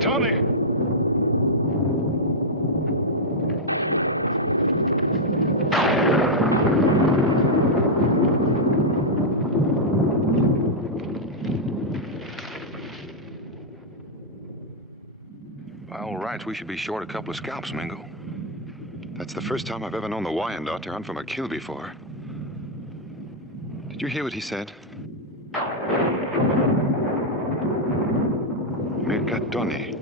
Tommy! By all rights, we should be short a couple of scalps, Mingo. That's the first time I've ever known the Wyandotte to run from a kill before. Did you hear what he said? Migadoni.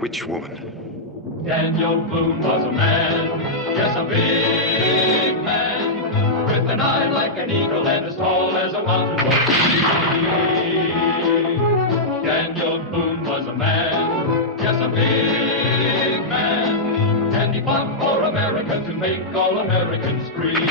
Which woman? Daniel Boone was a man, yes, a big man, with an eye like an eagle and as tall as a mountain was he. Daniel Boone was a man, yes, a big man, and he fought for America to make all Americans free.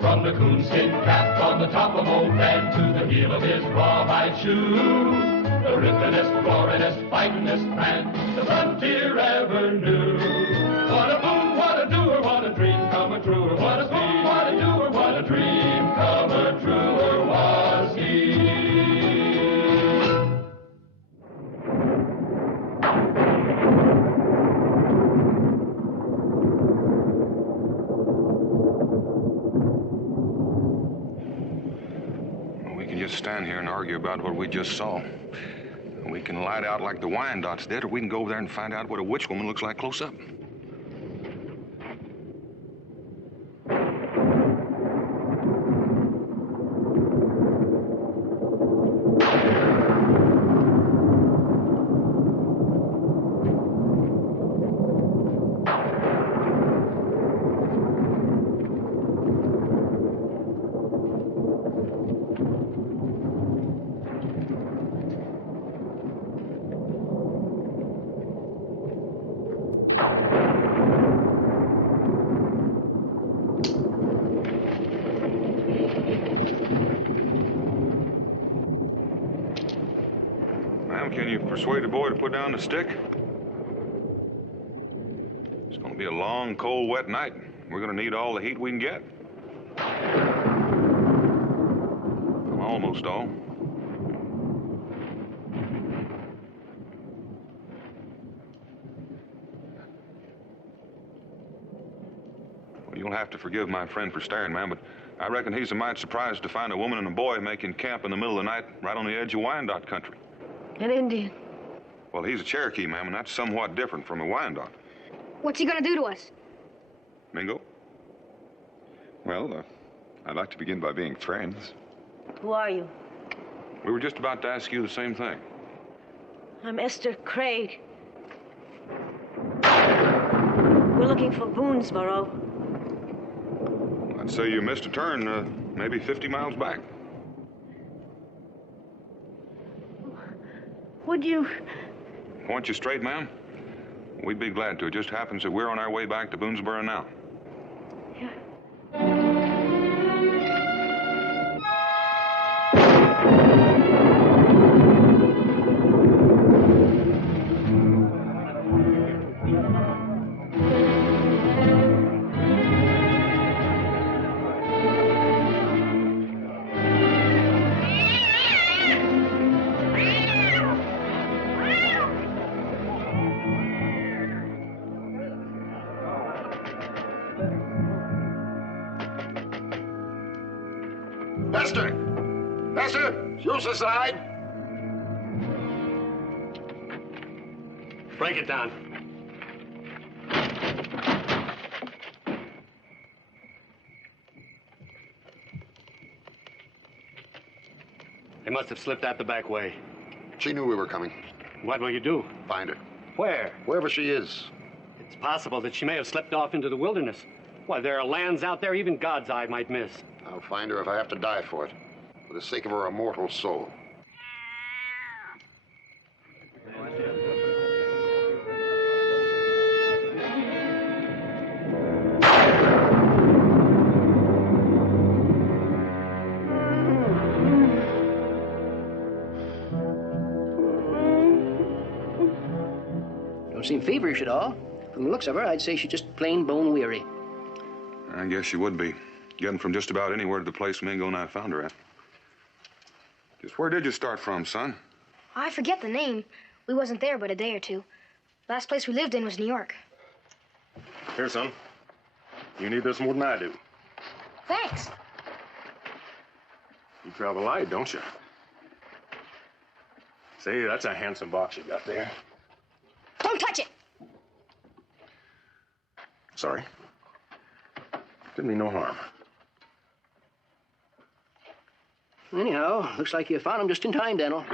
From the coonskin cap on the top of old Dan to the heel of his rawhide shoe, the ripplingest, roaringest, fightingest man the frontier ever knew. What a boom, what a doer, what a dream come true. What a boom, what a doer, what a dream come truer was he. We can just stand here and argue about what we just saw. We can light out like the Wyandottes did, or we can go over there and find out what a witch woman looks like close up. Can you persuade the boy to put down the stick? It's going to be a long, cold, wet night. We're going to need all the heat we can get. Almost all. Well, you'll have to forgive my friend for staring, man, but I reckon he's a mite surprised to find a woman and a boy making camp in the middle of the night right on the edge of Wyandotte country. An Indian. Well, he's a Cherokee, ma'am, and that's somewhat different from a Wyandotte. What's he gonna do to us? Mingo? Well, I'd like to begin by being friends. Who are you? We were just about to ask you the same thing. I'm Esther Craig. We're looking for Boonsboro. I'd say you missed a turn, maybe 50 miles back. Would you... Point you straight, ma'am? We'd be glad to. It just happens that we're on our way back to Boonsboro now. Yeah. Esther! Esther! Use the side! Break it down. They must have slipped out the back way. She knew we were coming. What will you do? Find her. Where? Wherever she is. It's possible that she may have slipped off into the wilderness. Why, there are lands out there even God's eye might miss. I'll find her if I have to die for it, for the sake of her immortal soul. Don't seem feverish at all. From the looks of her, I'd say she's just plain bone weary. I guess she would be. Getting from just about anywhere to the place Mingo and I found her at. Just where did you start from, son? I forget the name. We wasn't there but a day or two. Last place we lived in was New York. Here, son. You need this more than I do. Thanks. You travel light, don't you? Say, that's a handsome box you got there. Don't touch it! Sorry. Didn't mean no harm. Anyhow, looks like you found him just in time, Daniel.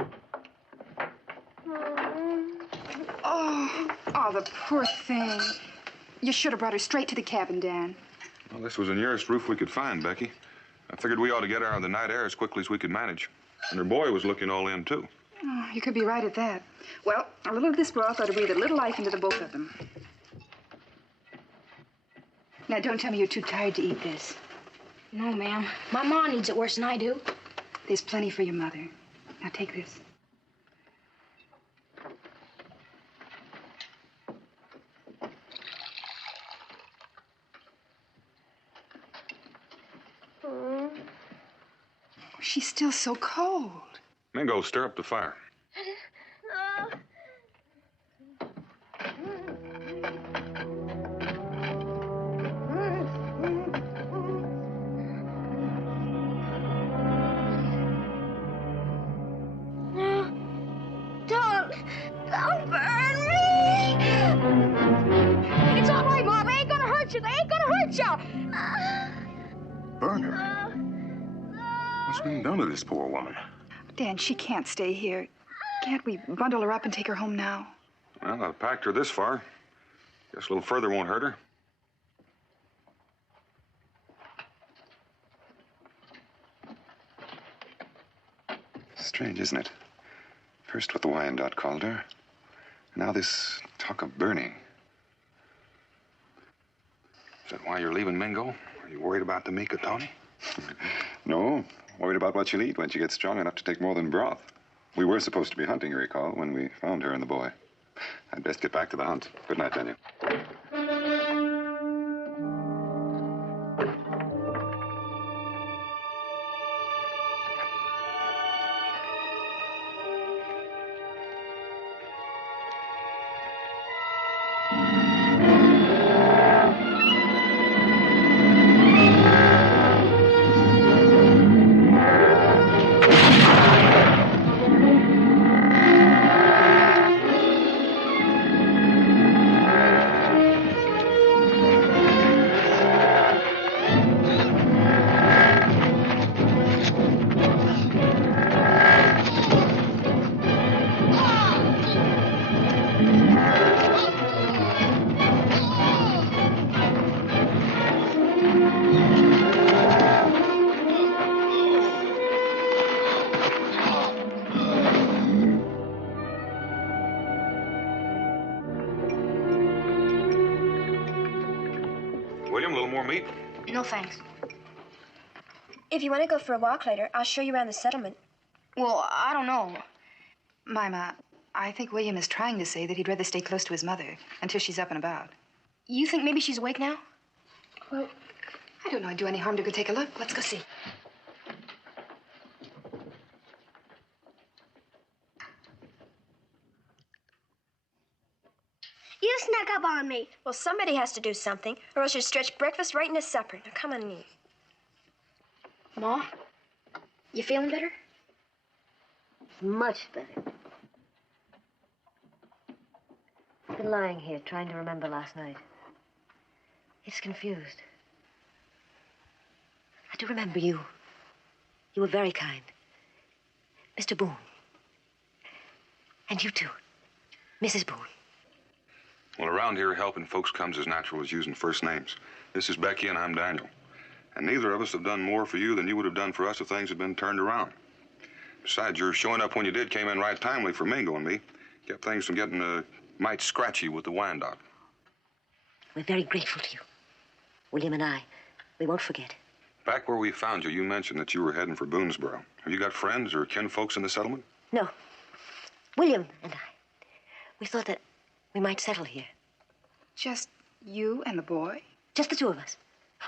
Oh, the poor thing. You should have brought her straight to the cabin, Dan. Well, this was the nearest roof we could find, Becky. I figured we ought to get her out of the night air as quickly as we could manage. And her boy was looking all in, too. Oh, you could be right at that. Well, a little of this broth ought to breathe a little life into the both of them. Now, don't tell me you're too tired to eat this. No, ma'am. My ma needs it worse than I do. There's plenty for your mother. Now, take this. She's still so cold. Mingo, stir up the fire. Don't burn me! It's all right, Mom. They ain't gonna hurt you. They ain't gonna hurt you. Burn her? What's being done to this poor woman? Dan, she can't stay here. Can't we bundle her up and take her home now? Well, I've packed her this far. Guess a little further won't hurt her. Strange, isn't it? First what the Wyandotte called her. Now this talk of burning. Is that why you're leaving, Mingo? Are you worried about the Mikatoni? No, worried about what she'll eat when she gets strong enough to take more than broth. We were supposed to be hunting, you recall, when we found her and the boy. I'd best get back to the hunt. Good night, Daniel. William, a little more meat? No, thanks. If you want to go for a walk later, I'll show you around the settlement. Well, I don't know. Mima, I think William is trying to say that he'd rather stay close to his mother until she's up and about. You think maybe she's awake now? Well, I don't know. It'd do any harm to go take a look. Let's go see. You snuck up on me. Well, somebody has to do something, or else you'll stretch breakfast right into supper. Now, come on in. Ma, you feeling better? Much better. I've been lying here trying to remember last night. It's confused. I do remember you. You were very kind. Mr. Boone. And you too, Mrs. Boone. Well, around here, helping folks comes as natural as using first names. This is Becky and I'm Daniel. And neither of us have done more for you than you would have done for us if things had been turned around. Besides, your showing up when you did came in right timely for Mingo and me. Kept things from getting might scratchy with the Wyandotte. We're very grateful to you. William and I, we won't forget. Back where we found you, you mentioned that you were heading for Boonsboro. Have you got friends or kinfolks in the settlement? No. William and I, we thought that we might settle here. Just you and the boy? Just the two of us.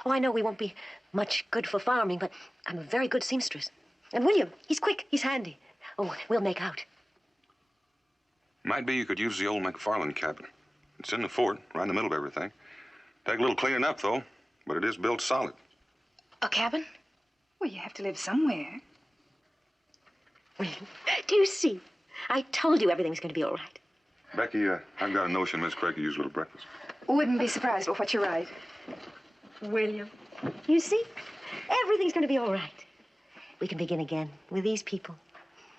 Oh, I know we won't be much good for farming, but I'm a very good seamstress. And William, he's quick, he's handy. Oh, we'll make out. Might be you could use the old McFarland cabin. It's in the fort, right in the middle of everything. Take a little cleaning up, though, but it is built solid. A cabin? Well, you have to live somewhere. William, do you see? I told you everything's going to be all right. Becky, I've got a notion Miss Craig could use a little breakfast. Wouldn't be surprised with what you're right. William, you see? Everything's going to be all right. We can begin again with these people.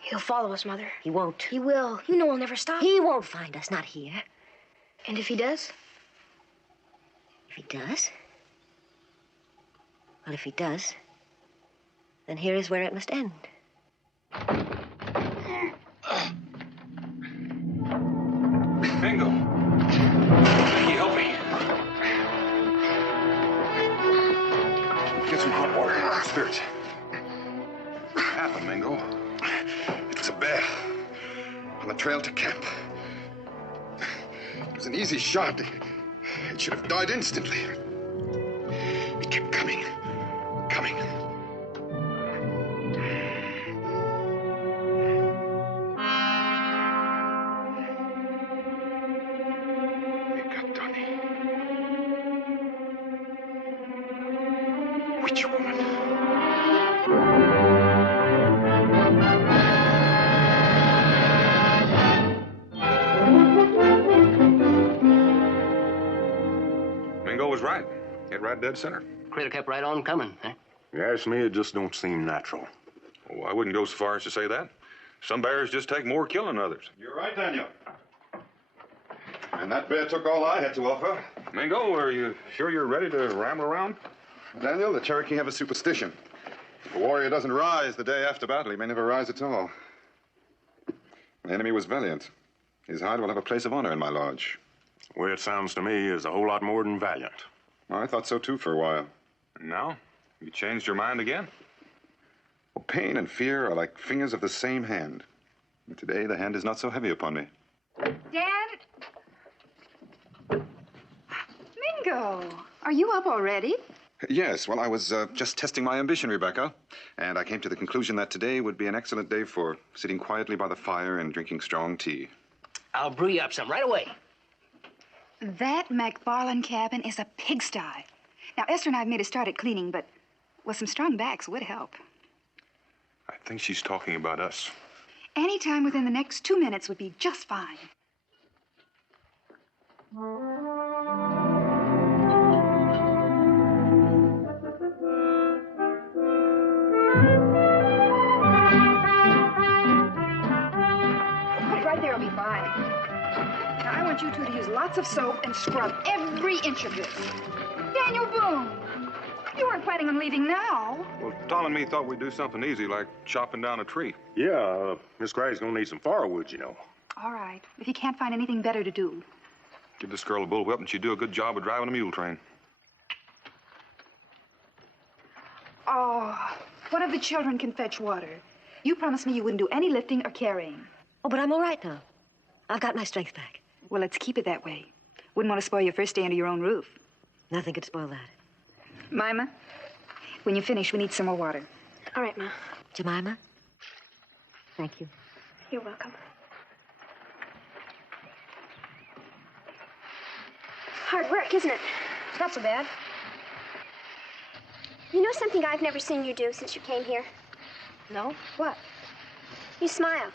He'll follow us, Mother. He won't. He will. You know he'll never stop. He won't find us, not here. And if he does? If he does? Well, if he does, then here is where it must end. Mingo. Becky, help me. Get some hot water. Spirits. What happened, Mingo? It was a bear on the trail to camp. It was an easy shot. It should have died instantly. It kept coming. It got Donnie. Witch woman. Mingo was right. Hit right dead center. Critter kept right on coming, huh? You ask me, it just don't seem natural. Oh, I wouldn't go so far as to say that. Some bears just take more killing than others. You're right, Daniel. And that bear took all I had to offer. Mingo, are you sure you're ready to ramble around? Daniel, the Cherokee have a superstition. If a warrior doesn't rise the day after battle, he may never rise at all. The enemy was valiant. His hide will have a place of honor in my lodge. The way it sounds to me is a whole lot more than valiant. I thought so, too, for a while. And now? You changed your mind again? Well, pain and fear are like fingers of the same hand. And today, the hand is not so heavy upon me. Dad? Mingo, are you up already? Yes, well, I was just testing my ambition, Rebecca. And I came to the conclusion that today would be an excellent day for sitting quietly by the fire and drinking strong tea. I'll brew you up some right away. That McFarland cabin is a pigsty. Now, Esther and I have made a start at cleaning, but, well, some strong backs would help. I think she's talking about us. Any time within the next 2 minutes would be just fine. Right there will be fine. Now, I want you two to use lots of soap and scrub every inch of this. Daniel Boone, you weren't planning on leaving now. Well, Tom and me thought we'd do something easy, like chopping down a tree. Yeah, Miss Craig's gonna need some firewood, you know. All right, if you can't find anything better to do. Give this girl a bullwhip and she'd do a good job of driving a mule train. Oh, one of the children can fetch water. You promised me you wouldn't do any lifting or carrying. Oh, but I'm all right now. I've got my strength back. Well, let's keep it that way. Wouldn't want to spoil your first day under your own roof. Nothing could spoil that. Mima, when you finish, we need some more water. All right, Ma. Jemima? Thank you. You're welcome. Hard work, isn't it? Not so bad. You know something I've never seen you do since you came here? No? What? You smile.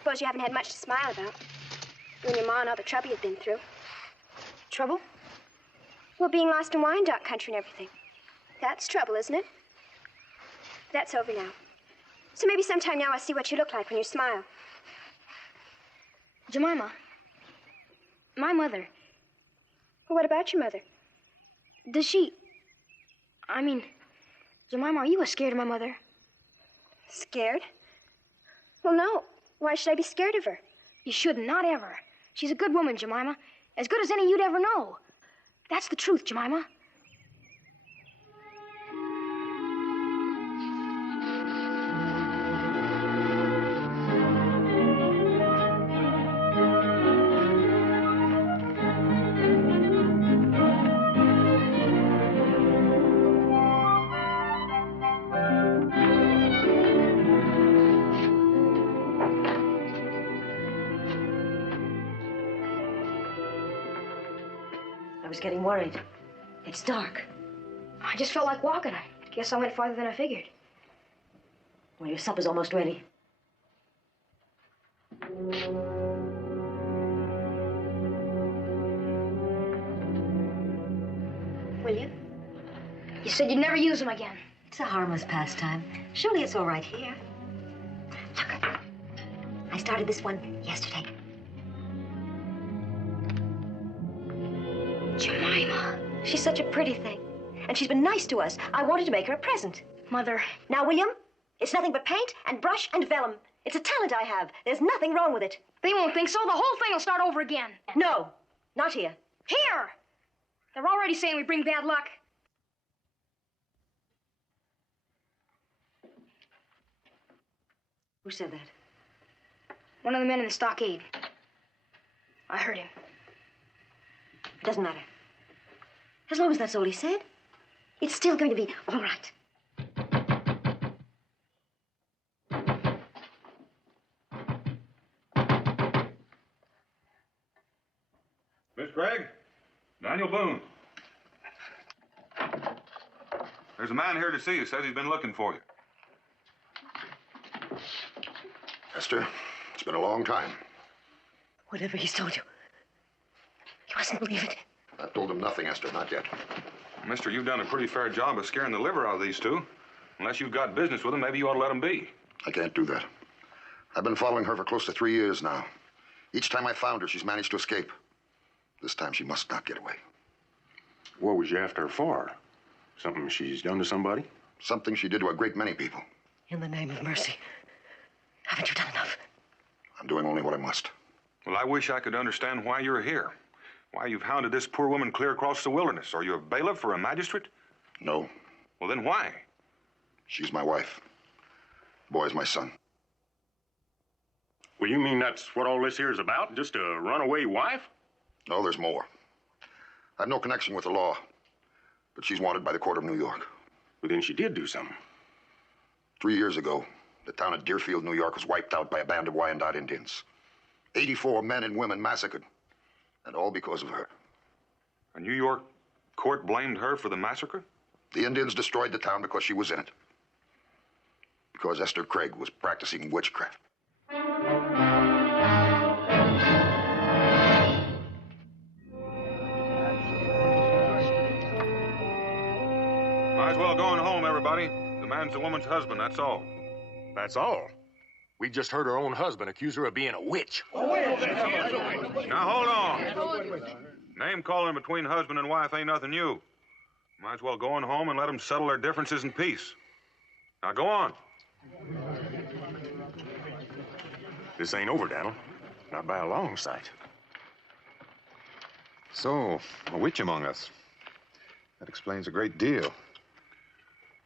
Suppose you haven't had much to smile about. You and your ma and all the trouble you've been through. Trouble? Well, being lost in Wyandotte country and everything. That's trouble, isn't it? That's over now. So maybe sometime now I'll see what you look like when you smile. Jemima, My mother. Well, what about your mother? Does she... I mean, Jemima, are you scared of my mother? Scared? Well, no. Why should I be scared of her? You should not ever. She's a good woman, Jemima. As good as any you'd ever know. That's the truth, Jemima. I was getting worried. It's dark. I just felt like walking. I guess I went farther than I figured. Well, your supper's almost ready. Will you? You said you'd never use them again. It's a harmless pastime. Surely it's all right here. Look, I started this one yesterday. Jemima. She's such a pretty thing. And she's been nice to us. I wanted to make her a present. Mother. Now, William, it's nothing but paint and brush and vellum. It's a talent I have. There's nothing wrong with it. They won't think so. The whole thing will start over again. No, not here. Here! They're already saying we bring bad luck. Who said that? One of the men in the stockade. I heard him. It doesn't matter. As long as that's all he said, it's still going to be all right. Miss Craig? Daniel Boone. There's a man here to see you. Says he's been looking for you. Esther, it's been a long time. Whatever he's told you, you mustn't believe it. I've told him nothing, Esther, not yet. Mister, you've done a pretty fair job of scaring the liver out of these two. Unless you've got business with them, maybe you ought to let them be. I can't do that. I've been following her for close to 3 years now. Each time I found her, she's managed to escape. This time, she must not get away. What was you after her for? Something she's done to somebody? Something she did to a great many people. In the name of mercy, haven't you done enough? I'm doing only what I must. Well, I wish I could understand why you're here. Why you've hounded this poor woman clear across the wilderness. Are you a bailiff or a magistrate? No. Well, then why? She's my wife. Boy's my son. Well, you mean that's what all this here is about? Just a runaway wife? No, there's more. I have no connection with the law, but she's wanted by the court of New York. Well, then she did do something. 3 years ago, the town of Deerfield, New York was wiped out by a band of Wyandotte Indians. 84 men and women massacred, and all because of her. A New York court blamed her for the massacre? The Indians destroyed the town because she was in it. Because Esther Craig was practicing witchcraft. Might as well go on home, everybody. The man's the woman's husband, that's all. That's all. We just heard her own husband accuse her of being a witch. Now, hold on. Name calling between husband and wife ain't nothing new. Might as well go on home and let them settle their differences in peace. Now, go on. This ain't over, Daniel. Not by a long sight. So, a witch among us. That explains a great deal.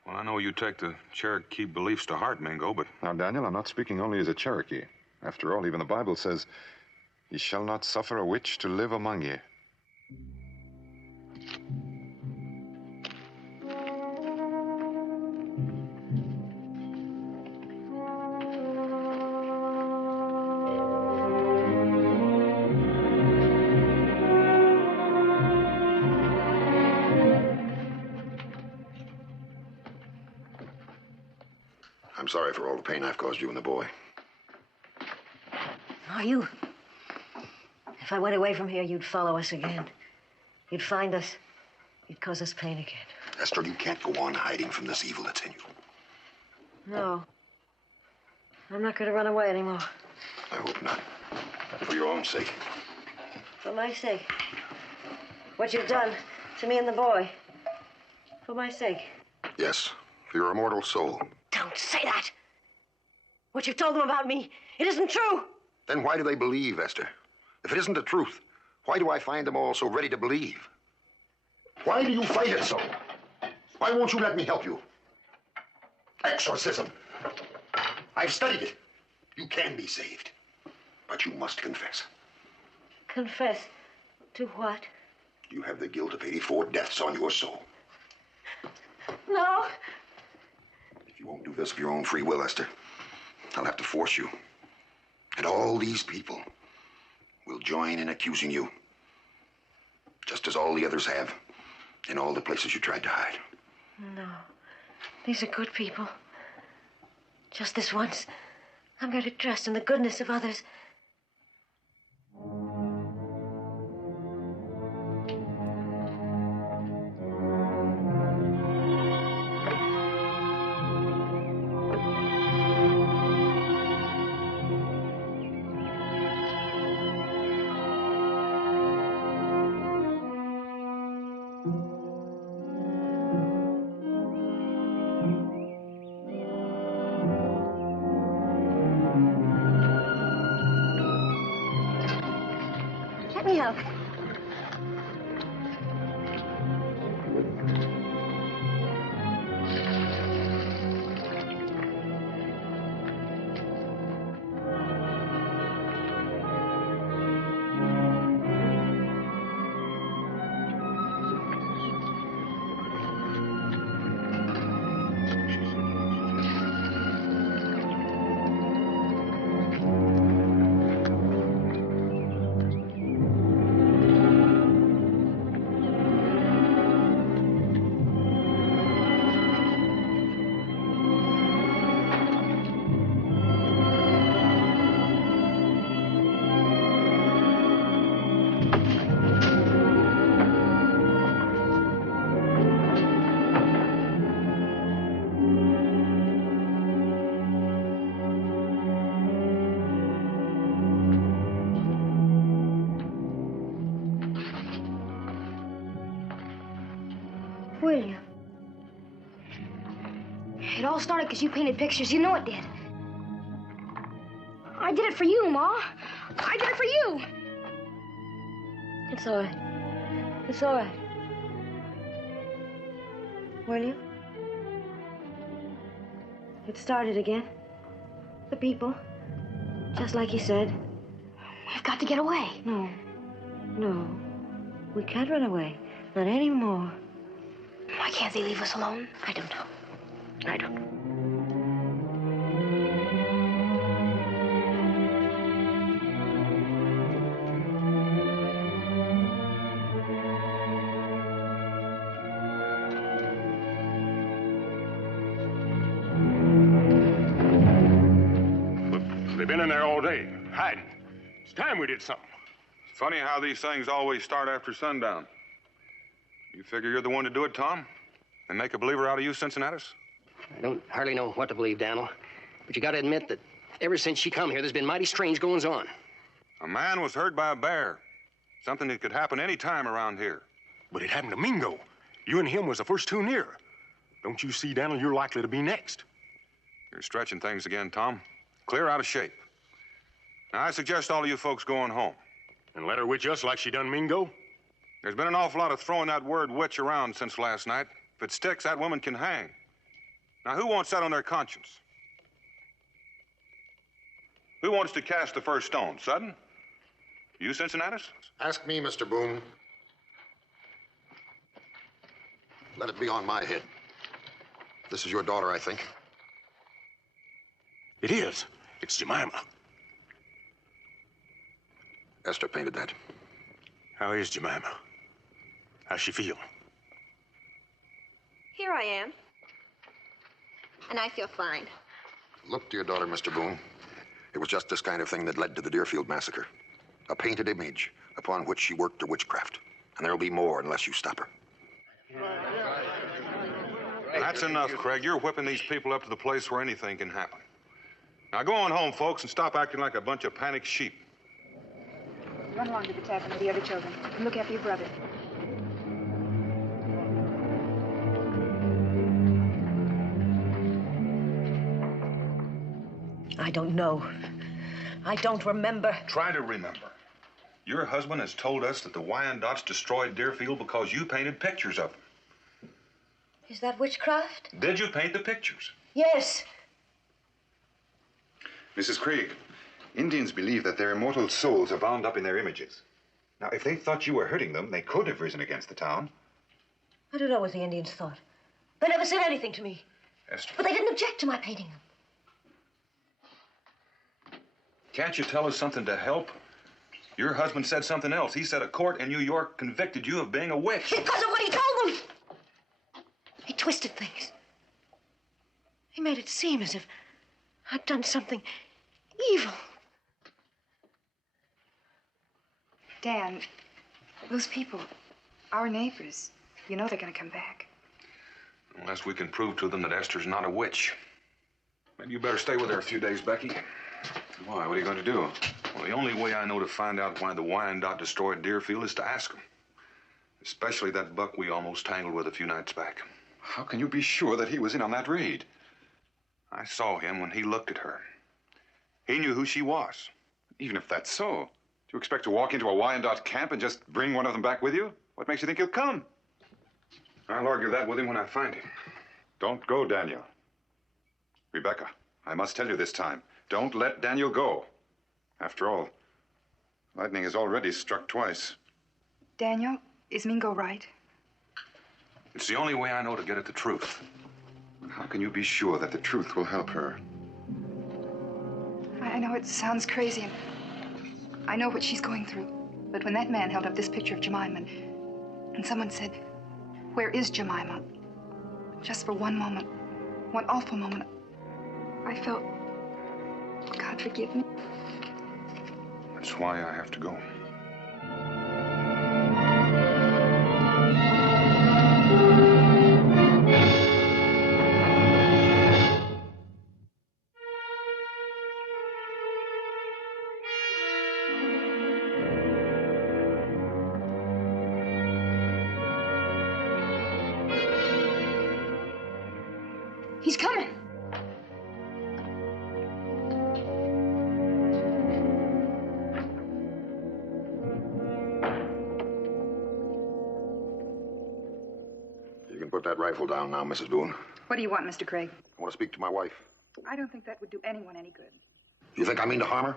Well, I know you take the Cherokee beliefs to heart, Mingo, but... Now, Daniel, I'm not speaking only as a Cherokee. After all, even the Bible says, "Ye shall not suffer a witch to live among ye." I'm sorry for all the pain I've caused you and the boy. Are you? If I went away from here, you'd follow us again. You'd find us. You'd cause us pain again. Esther, you can't go on hiding from this evil that's in you. No. I'm not going to run away anymore. I hope not. For your own sake. For my sake. What you've done to me and the boy. For my sake. Yes, for your immortal soul. Don't say that. What you've told them about me, it isn't true. Then why do they believe, Esther? If it isn't the truth, why do I find them all so ready to believe? Why do you fight it so? Why won't you let me help you? Exorcism. I've studied it. You can be saved. But you must confess. Confess to what? You have the guilt of 84 deaths on your soul. No. If you won't do this of your own free will, Esther, I'll have to force you. And all these people will join in accusing you. Just as all the others have in all the places you tried to hide. No. These are good people. Just this once, I'm going to trust in the goodness of others. Let me help. William. It all started because you painted pictures. You know it did. I did it for you, Ma. I did it for you. It's all right. It's all right. William? It started again. The people. Just like you said. We've got to get away. No. No. We can't run away. Not anymore. Why can't they leave us alone? I don't know. I don't know. They've been in there all day, hiding. It's time we did something. It's funny how these things always start after sundown. You figure you're the one to do it, Tom? And make a believer out of you, Cincinnatus? I don't hardly know what to believe, Daniel. But you got to admit that ever since she come here, there's been mighty strange goings-on. A man was hurt by a bear. Something that could happen any time around here. But it happened to Mingo. You and him was the first two near. Don't you see, Daniel, you're likely to be next. You're stretching things again, Tom. Clear out of shape. Now, I suggest all of you folks going home. And let her witch us like she done Mingo? There's been an awful lot of throwing that word witch around since last night. If it sticks, that woman can hang. Now, who wants that on their conscience? Who wants to cast the first stone? Sudden? You, Cincinnatus? Ask me, Mr. Boone. Let it be on my head. This is your daughter, I think. It is. It's Jemima. Esther painted that. How is Jemima? How's she feel? Here I am. And I feel fine. Look to your daughter, Mr. Boone. It was just this kind of thing that led to the Deerfield massacre. A painted image upon which she worked her witchcraft. And there'll be more unless you stop her. That's enough, Craig. You're whipping these people up to the place where anything can happen. Now go on home, folks, and stop acting like a bunch of panicked sheep. Run along to the tavern with the other children and look after your brother. I don't know. I don't remember. Try to remember. Your husband has told us that the Wyandottes destroyed Deerfield because you painted pictures of them. Is that witchcraft? Did you paint the pictures? Yes. Mrs. Craig, Indians believe that their immortal souls are bound up in their images. Now, if they thought you were hurting them, they could have risen against the town. I don't know what the Indians thought. They never said anything to me. Esther. But they didn't object to my painting them. Can't you tell us something to help? Your husband said something else. He said a court in New York convicted you of being a witch. Because of what he told them! He twisted things. He made it seem as if I'd done something evil. Dan, those people, our neighbors, you know they're going to come back. Unless we can prove to them that Esther's not a witch. Maybe you better stay with her a few days, Becky. Why? What are you going to do? Well, the only way I know to find out why the Wyandotte destroyed Deerfield is to ask them. Especially that buck we almost tangled with a few nights back. How can you be sure that he was in on that raid? I saw him when he looked at her. He knew who she was. Even if that's so, do you expect to walk into a Wyandotte camp and just bring one of them back with you? What makes you think he'll come? I'll argue that with him when I find him. Don't go, Daniel. Rebecca, I must tell you this time. Don't let Daniel go. After all, lightning has already struck twice. Daniel, is Mingo right? It's the only way I know to get at the truth. How can you be sure that the truth will help her? I know it sounds crazy, and I know what she's going through. But when that man held up this picture of Jemima, and someone said, "Where is Jemima?" Just for one moment, one awful moment, I felt, God forgive me. That's why I have to go. He's coming. You can put that rifle down now, Mrs. Boone. What do you want, Mr. Craig? I want to speak to my wife. I don't think that would do anyone any good. You think I mean to harm her?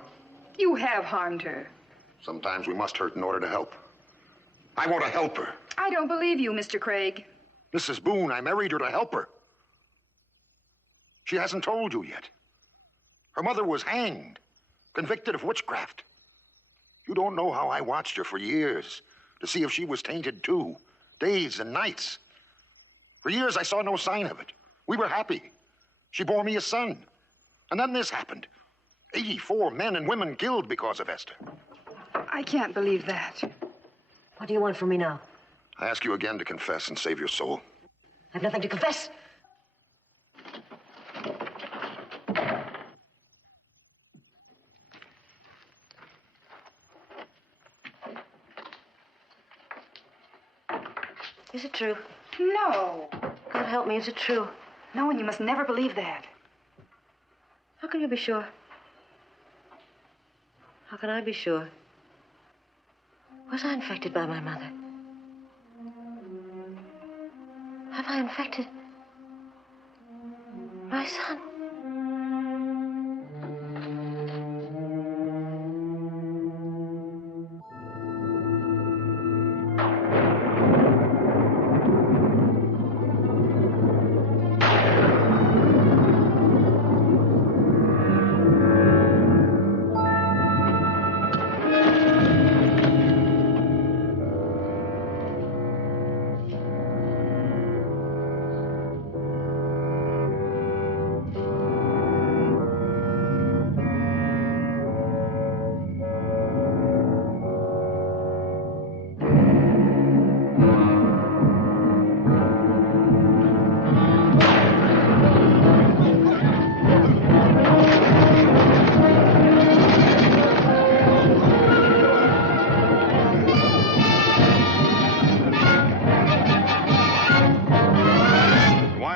You have harmed her. Sometimes we must hurt in order to help. I want to help her. I don't believe you, Mr. Craig. Mrs. Boone, I married her to help her. She hasn't told you yet. Her mother was hanged, convicted of witchcraft. You don't know how I watched her for years to see if she was tainted too, days and nights. For years, I saw no sign of it. We were happy. She bore me a son. And then this happened. 84 men and women killed because of Esther. I can't believe that. What do you want from me now? I ask you again to confess and save your soul. I've nothing to confess. Is it true? No. God help me, is it true? No, and you must never believe that. How can you be sure? How can I be sure? Was I infected by my mother? Have I infected my son?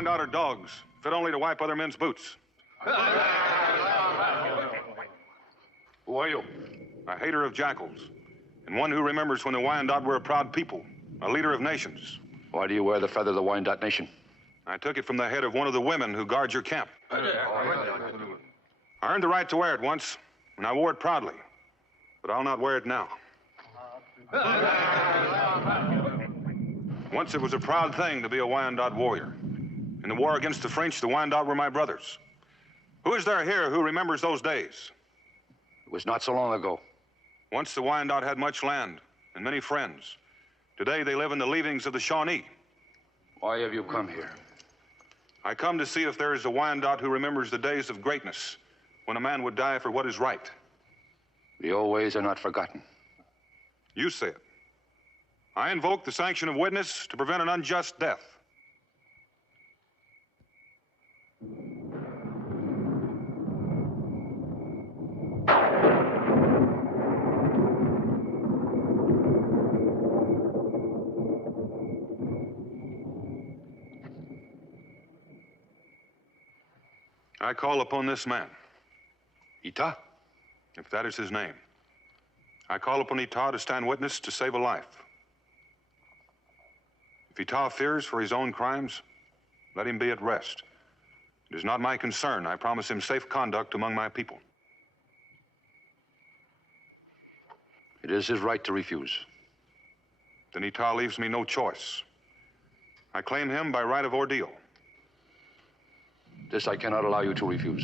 Wyandotte are dogs, fit only to wipe other men's boots. Who are you? A hater of jackals, and one who remembers when the Wyandotte were a proud people, a leader of nations. Why do you wear the feather of the Wyandotte Nation? I took it from the head of one of the women who guard your camp. I earned the right to wear it once, and I wore it proudly. But I'll not wear it now. Once it was a proud thing to be a Wyandotte warrior. In the war against the French, the Wyandotte were my brothers. Who is there here who remembers those days? It was not so long ago. Once the Wyandotte had much land and many friends. Today they live in the leavings of the Shawnee. Why have you come here? I come to see if there is a Wyandotte who remembers the days of greatness, when a man would die for what is right. The old ways are not forgotten. You say it. I invoke the sanction of witness to prevent an unjust death. I call upon this man. Ita? If that is his name. I call upon Ita to stand witness to save a life. If Ita fears for his own crimes, let him be at rest. It is not my concern. I promise him safe conduct among my people. It is his right to refuse. Then Ita leaves me no choice. I claim him by right of ordeal. This I cannot allow you to refuse.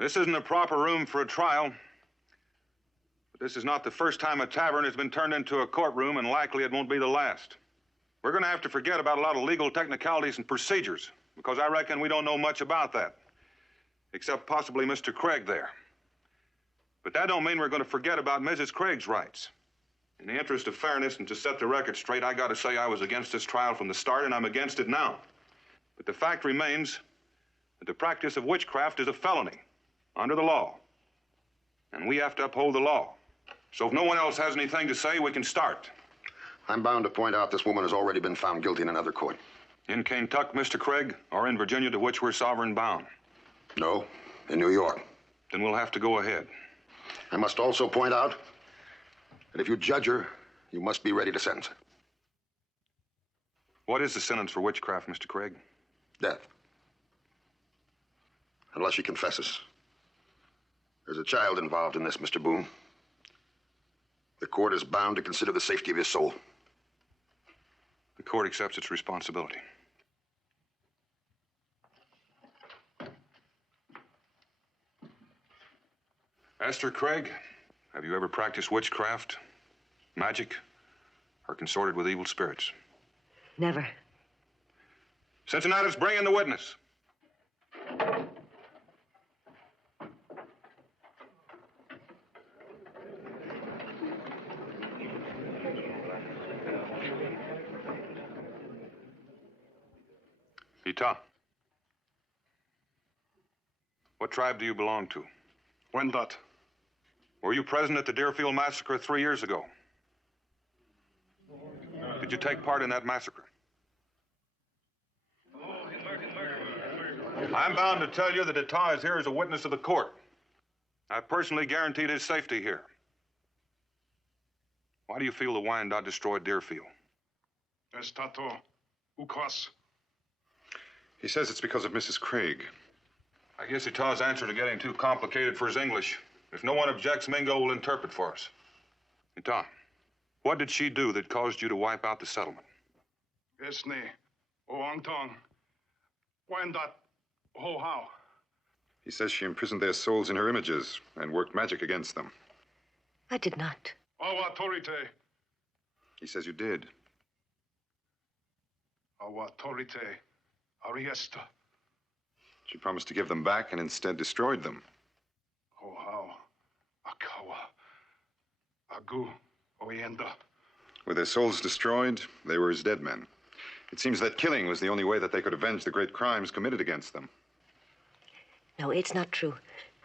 This isn't a proper room for a trial. But this is not the first time a tavern has been turned into a courtroom, and likely it won't be the last. We're going to have to forget about a lot of legal technicalities and procedures, because I reckon we don't know much about that, except possibly Mr. Craig there. But that don't mean we're going to forget about Mrs. Craig's rights. In the interest of fairness and to set the record straight, I gotta say I was against this trial from the start, and I'm against it now. But the fact remains that the practice of witchcraft is a felony under the law. And we have to uphold the law. So if no one else has anything to say, we can start. I'm bound to point out this woman has already been found guilty in another court. In Kentucky, Mr. Craig, or in Virginia, to which we're sovereign bound? No, in New York. Then we'll have to go ahead. I must also point out that if you judge her, you must be ready to sentence her. What is the sentence for witchcraft, Mr. Craig? Death. Unless she confesses. There's a child involved in this, Mr. Boone. The court is bound to consider the safety of his soul. The court accepts its responsibility. Esther Craig, have you ever practiced witchcraft, magic, or consorted with evil spirits? Never. Cincinnatus, bring in the witness. Ita. What tribe do you belong to? Wendat. Were you present at the Deerfield massacre 3 years ago? Did you take part in that massacre? I'm bound to tell you that Ita is here as a witness of the court. I personally guaranteed his safety here. Why do you feel the Wyandotte destroyed Deerfield? Estato. Ukwas. He says it's because of Mrs. Craig. I guess Ita's answer to getting too complicated for his English. If no one objects, Mingo will interpret for us. Ita, what did she do that caused you to wipe out the settlement? Esne. Oangtong. Wyandotte. Ho how. He says she imprisoned their souls in her images and worked magic against them. I did not. Awa torite. He says you did. Awa torite. Ariesta. She promised to give them back and instead destroyed them. Ho how. Akawa. Agu. Oyenda. With their souls destroyed, they were as dead men. It seems that killing was the only way that they could avenge the great crimes committed against them. No, it's not true.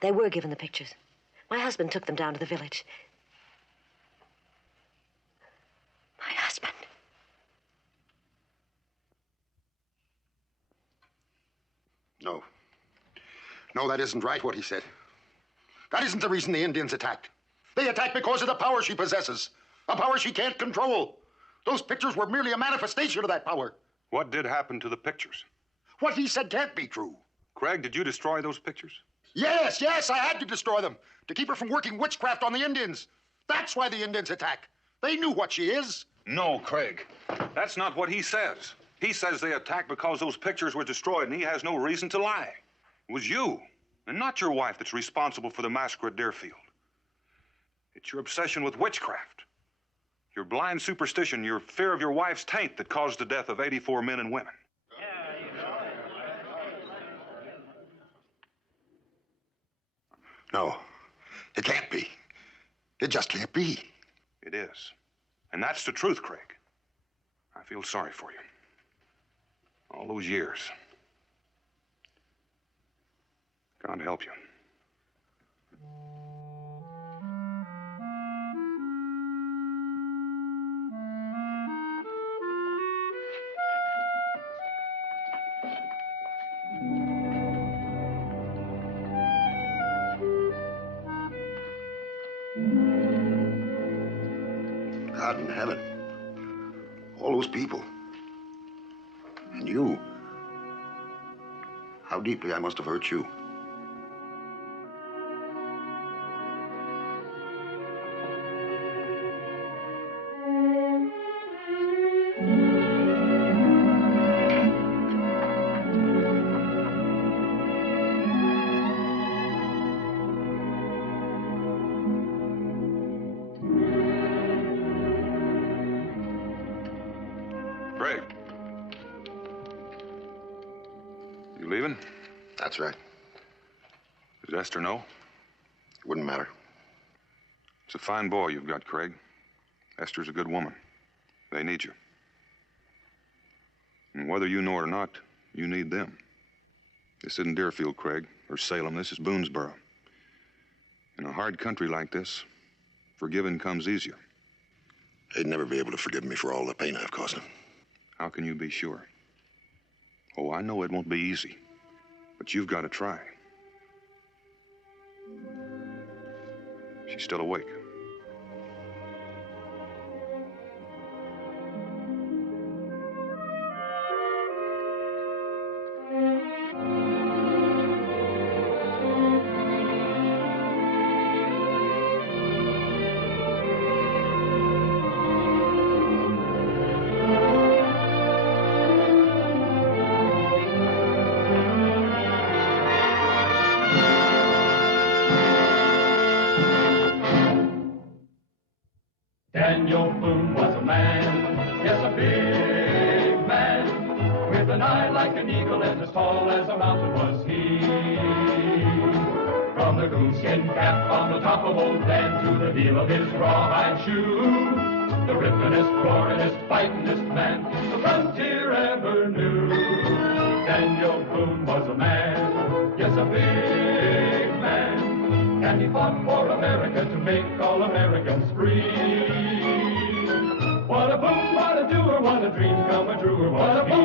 They were given the pictures. My husband took them down to the village. My husband. No. No, that isn't right, what he said. That isn't the reason the Indians attacked. They attacked because of the power she possesses. A power she can't control. Those pictures were merely a manifestation of that power. What did happen to the pictures? What he said can't be true. Craig, did you destroy those pictures? Yes, I had to destroy them. To keep her from working witchcraft on the Indians. That's why the Indians attack. They knew what she is. No, Craig. That's not what he says. He says they attacked because those pictures were destroyed, and he has no reason to lie. It was you, and not your wife, that's responsible for the massacre at Deerfield. It's your obsession with witchcraft. Your blind superstition, your fear of your wife's taint that caused the death of 84 men and women. No, it can't be. It just can't be. It is. And that's the truth, Craig. I feel sorry for you. All those years. God help you. God in heaven. All those people. And you. How deeply I must have hurt you. Craig. You leaving? That's right. Does Esther know? It wouldn't matter. It's a fine boy you've got, Craig. Esther's a good woman. They need you. And whether you know it or not, you need them. This isn't Deerfield, Craig, or Salem. This is Boonsboro. In a hard country like this, forgiving comes easier. They'd never be able to forgive me for all the pain I've caused them. How can you be sure? Oh, I know it won't be easy, but you've got to try. She's still awake. Daniel Boone was a man, yes, a big man, with an eye like an eagle and as tall as a mountain was he. From the goonskin cap on the top of old Dan to the heel of his rawhide shoe, the rippin'est, roaring'est, fightin'est man the frontier ever knew. Daniel Boone was a man, yes, a big man, and he fought for America to make all Americans free. What a boom, what a doer, what a dream come a truer, what a boom.